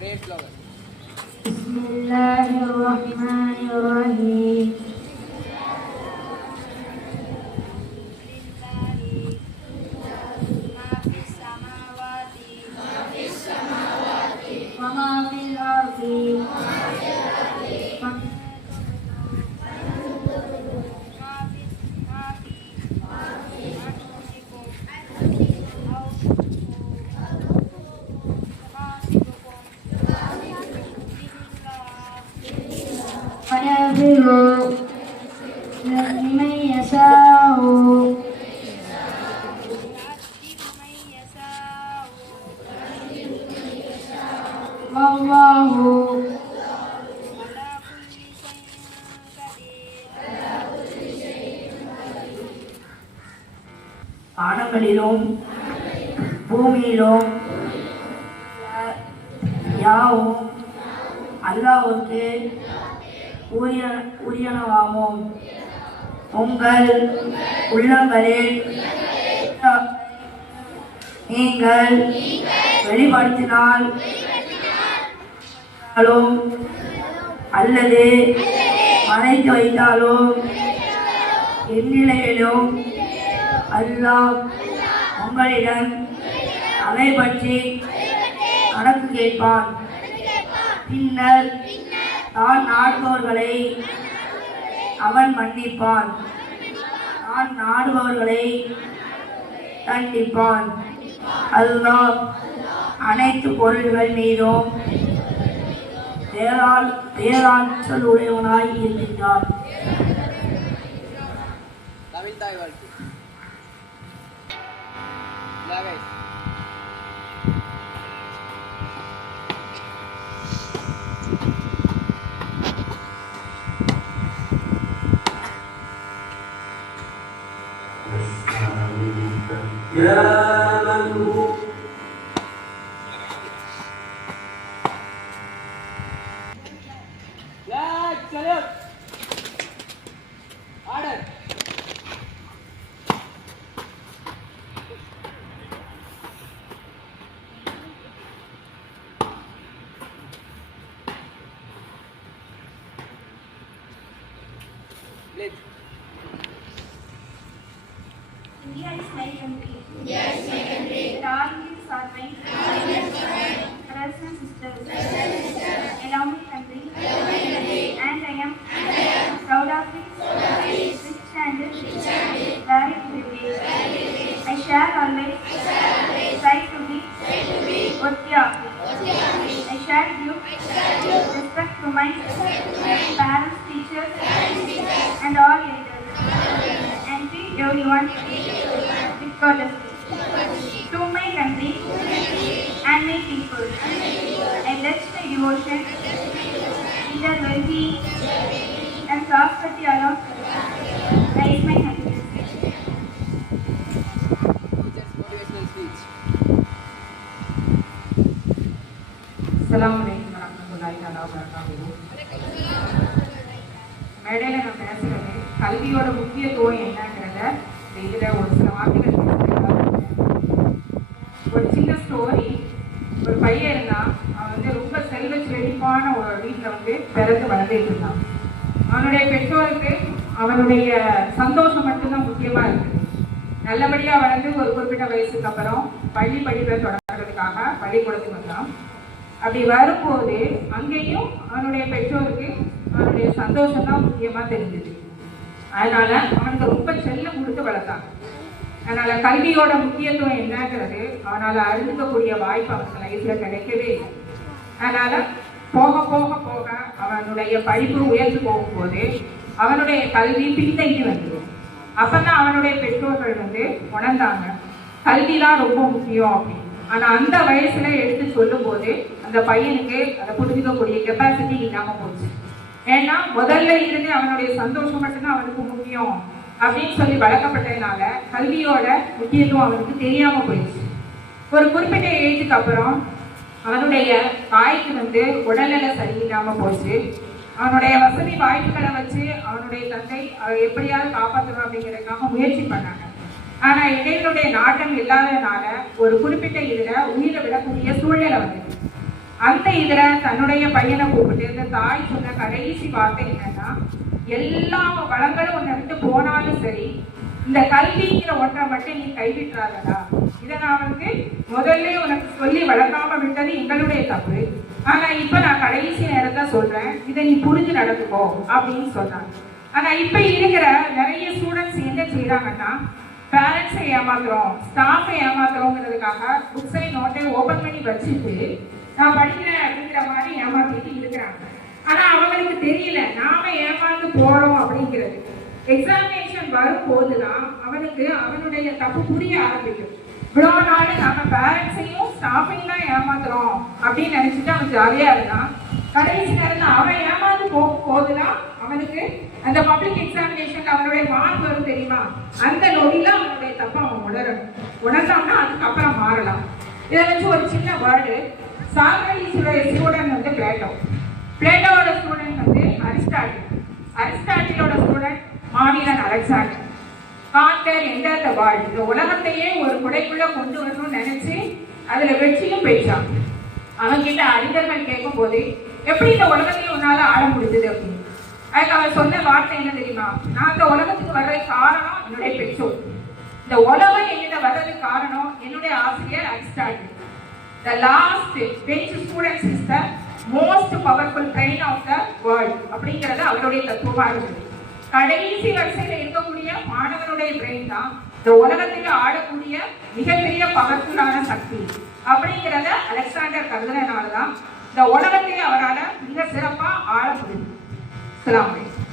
Bismillahirrahmanirrahim. لمن يشاء والله வானங்களிலும் பூமியிலும் யாவும் அல்லாஹ்வுக்கு உரியனவாகும். உங்கள் உள்ளங்களில் நீங்கள் வெளிப்படுத்தினால் அல்லது மறைத்து வைத்தாலும் எந்நிலையிலும் அல்லாஹ் உங்களிடம் அதை பற்றி கணக்கு கேட்பான். பின்னர் தான் நாடுபவர்களை அவன் மன்னிப்பான், தான் நாடுபவர்களை தண்டிப்பான். அல்லாஹ் அனைத்து பொருள்கள் மீதும் பேராற்றல் உடையவனாய் இருக்கின்றான். يا من هو India is my country. India is my country. All these are my brothers and sisters. Allow me country. And I am proud of it. Rich and very privileged. I shall always try to be worthy of it. I shall give respect to my parents, teachers, and all elders. And treat everyone with courtesy. To my country and my people, I pledge my devotion in their well-being and prosperity alone. Raise my happiness. Assalamualaikum warahmatullahi wabarakatuh. மேடையில நான் பேசுறது கல்வியோட முக்கியத்துவம் என்னங்கிறத இதுல ஒரு சில வார்த்தைகள் ஒரு சின்ன ஸ்டோரி. ஒரு பையன் இருந்தான், அவன் ரொம்ப செல்வ செழிப்பான ஒரு வீட்டில் பிறந்து வளர்ந்துட்டு இருந்தான். அவனுடைய பெற்றோருக்கு அவனுடைய சந்தோஷம் மட்டும்தான் முக்கியமா இருக்கு. நல்லபடியா வளர்ந்து ஒரு குறிப்பிட்ட வயசுக்கு அப்புறம் பள்ளி படிப்பை தொடங்குறதுக்காக பள்ளிக்கூடத்துக்கு வந்தான். அப்படி வரும்போது அங்கேயும் அவனுடைய பெற்றோருக்கு அவனுடைய சந்தோஷம் தான் முக்கியமா தெரிஞ்சது. அதனால அவனுக்கு ரொம்ப செல்லம் கொடுத்து வளர்த்தான். அதனால கல்வியோட முக்கியத்துவம் என்னங்கிறது அவனால அறிந்துக்கக்கூடிய வாய்ப்பு அவனுக்கு லைஃப்ல கிடைக்கவே இல்லை. அதனால போக போக போக அவனுடைய படிப்பு உயர்ந்து போகும்போது அவனுடைய கல்வி பின்தங்கி வந்துடும். அப்பதான் அவனுடைய பெற்றோர்கள் உணர்ந்தாங்க கல்விதான் ரொம்ப முக்கியம் அப்படின்னு. ஆனா அந்த வயசுல எடுத்து சொல்லும் போது அந்த பையனுக்கு அதை புரிஞ்சுக்கக்கூடிய கெப்பாசிட்டி இல்லாம போச்சு. ஏன்னா முதல்ல இருந்து அவனுடைய சந்தோஷம் மட்டும்தான் அவனுக்கு முக்கியம் அப்படின்னு சொல்லி வளர்க்கப்பட்டதுனால கல்வியோட முக்கியத்துவம் அவனுக்கு தெரியாம போயிடுச்சு. ஒரு குறிப்பிட்ட ஏஜுக்கு அப்புறம் அவனுடைய தாய்க்கு உடல்நிலை சரியில்லாம போச்சு. அவனுடைய வசதி வாய்ப்புகளை வச்சு அவனுடைய தந்தை எப்படியாவது காப்பாற்றணும் அப்படிங்கிறதுக்காக முயற்சி பண்ணாங்க. ஆனா இடையினுடைய நாட்டம் இல்லாததுனால ஒரு குறிப்பிட்ட இதுல உயிரை விடக்கூடிய சூழ்நிலை வந்தது. அந்த இதுல தன்னுடைய பையனை கூப்பிட்டு இந்த தாய் சொன்ன கடைசி வார்த்தை என்னன்னா, எல்லா வளங்களும் உன்னை விட்டு போனாலும் சரி, இந்த கல்விங்கிற ஒன்றை மட்டும் நீ கைவிட்டுறாதடா. இதை நான் முதல்ல உனக்கு சொல்லி வளர்க்காம விட்டது எங்களுடைய தப்பு. ஆனா இப்ப நான் கடைசி நேரத்தை சொல்றேன், இதை நீ புரிஞ்சு நடந்துக்கோ அப்படின்னு சொன்னாங்க. ஆனா இப்ப இருக்கிற நிறைய ஸ்டூடெண்ட்ஸ் என்ன செய்யறாங்கன்னா, பேரண்ட்ஸை ஏமாத்துறோம், ஸ்டாஃபை ஏமாத்துறோங்கிறதுக்காக புக்ஸை நோட்டை ஓபன் பண்ணி வச்சுட்டு நான் படிக்கிறேன் அப்படிங்கிற மாதிரி ஏமாத்திட்டு இருக்கிறாங்க. ஆனா அவங்களுக்கு தெரியல நாம ஏமாந்து போறோம் அப்படிங்கிறது. எக்ஸாமினேஷன் வரும்போதுதான் அவனுக்கு அவனுடைய தப்பு புரிய ஆரம்பிக்கும். இவ்வளோ நாள் நம்ம பேரண்ட்ஸையும் ஸ்டாஃபையும் தான் ஏமாத்துறோம் அப்படின்னு நினைச்சிட்டு அவன் ஜாலியா இருந்தான். கடைசி நேரத்தில் அவன் ஏமாந்து போகும்போதுதான் அவனுக்கு அந்த பப்ளிக் எக்ஸாமினேஷன் அவனுடைய மார்க் வரும் தெரியுமா, அந்த நொடியில அவனுடைய தப்பை அவன் உணர்ந்தான்னா அதுக்கப்புறம் மாறலாம். இதை வச்சு ஒரு சின்ன word, சாக்ரடீஸோட student பிளேட்டோட student அரிஸ்டாட்டிலோட student Maaveeran Alexander. Conquer enter the world, இந்த உலகத்தையே ஒரு குடைக்குள்ள கொண்டு வரணும்னு நினைச்சு அதுல வெற்றியும் பெற்றான். அவன் கிட்ட அறிஞர்கள் கேட்கும் போது எப்படி இந்த உலகத்தையும் உன்னால ஆட முடிஞ்சது அப்படின்னு. அதுக்கு அவன் சொன்ன வார்த்தை என்ன தெரியுமா, நான் இந்த உலகத்துக்கு வர்றதுக்கு காரணம் என்னுடைய பெற்றோர், இந்த உலகம் என்கிட்ட வர்றதுக்கு காரணம் என்னுடைய ஆசிரியர் Aristotle. The last bench students is the most powerful brain of the world அப்படிங்கிறது அவருடைய தத்துவமா இருக்குது. கடைசி வரிசையில இருக்கக்கூடிய மாணவனுடைய பிரெயின் தான் இந்த உலகத்தையே ஆடக்கூடிய மிகப்பெரிய பவர்ஃபுல்லான சக்தி அப்படிங்கிறத அலெக்சாண்டர் கருதுனாலதான் இந்த உலகத்தையே அவரால் மிக சிறப்பா ஆள முடியும். அஸ்ஸலாமு அலைக்கும்.